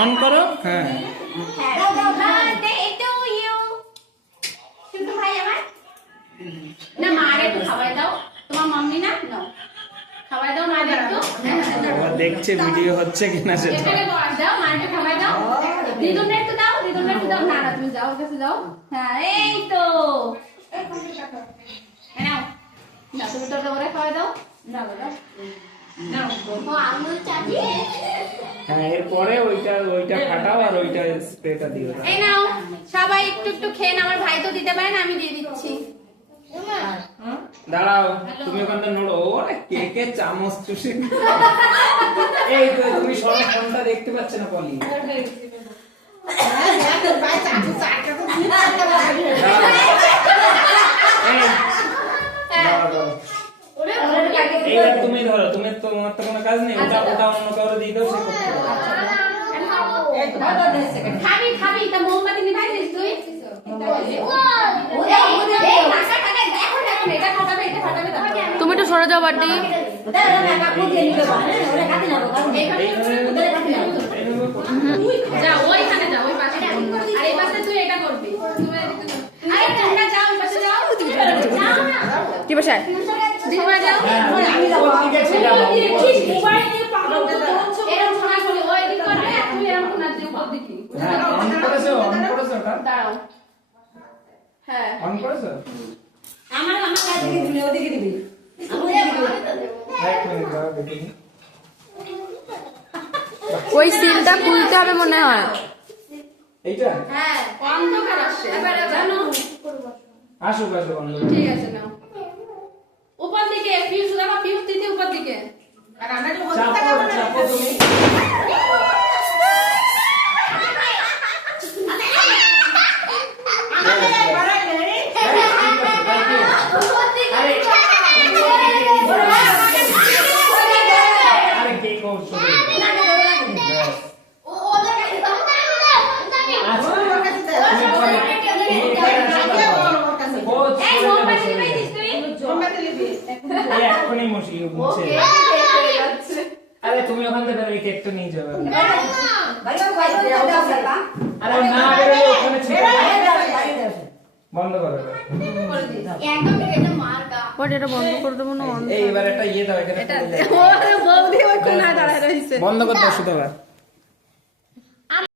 On করো। হ্যাঁ না মারে একটু খাবার দাও, তোমার মাম্মি না নাও খাবার দাও, মা একটু দেখছে ভিডিও হচ্ছে কিনা সেটা। এখানে বস দাও, মা একটু খাবার দাও, দিদুন একটু দাও, দিদুন একটু দাও। না না তুমি যাও, কাছে যাও। হ্যাঁ এই তো নাও না, তুমি তো করে খাওয়া দাও। দাও দাও নাও ও আঙুল চাবি। হ্যাঁ এরপরে ওইটা ফাটাও আর ওইটা স্প্রেটা দিও। এই নাও সবাই একটু একটু খেয়ে নাও, আমার ভাই তো দিতে পারে না, আমি দিয়ে দিচ্ছি। দাঁড়াও তুমি ওখানটা নড়ো। ওরে কে কে চামচ চুষে এই তো তুমি সরো, ফোনটা দেখতে পাচ্ছ না পলি। এইবার তুমি ধরো, তুমি তো তোমার তো কোনো কাজ নেই, ওটা অন্য কাউরে দিয়ে দাও, সে করতে পারবে। খাবি খাবি তা মোমবাতি নিভাই দিস তুই। তুমি একটু সরে যাও বাড়ি। যা ওইখানে যাও, ওই পাশে। আর এই পাশে তুই এটা করবি। আরে তোমরা যাও, ওই পাশে যাও। যাও না। কি বসায়? দিদিমা যাও। আমি যাবো, ঠিক আছে যাবো। এরকম সময় বলি, ওই দিক করবে, আর তুই এরকম না দিও উপর দিকে। হ্যাঁ অন করেছো ওটা? দাঁড়াও। হ্যাঁ। অন করেছো? আমার কাছে দিবি, ওদিকে দিবি। এক মিনিট দাঁড়াও দেখি। ওই সিলটা খুলতে হবে মনে হয়। এইটা হ্যাঁ, অন্ধকার আসছে। এবারে জানো। আসুক বন্ধ। ঠিক আছে নাও। উপর দিকে পিউস দাও, পিউস দিতে উপর দিকে। আর আমরা যে চাপো তুমি। আরে কে করছো? আরে তুমি ওখান থেকে এই কেকটা নিয়ে যাবে। আরে না বেরোলে ওখানে ছিল। বন্ধ করো। বাট এটা বন্ধ করে দেবো না। এই এবার একটা ইয়ে দাও, এটা বৌদি ওই কোনায় দাঁড়ায় রইছে। বন্ধ করে দাও শুধু।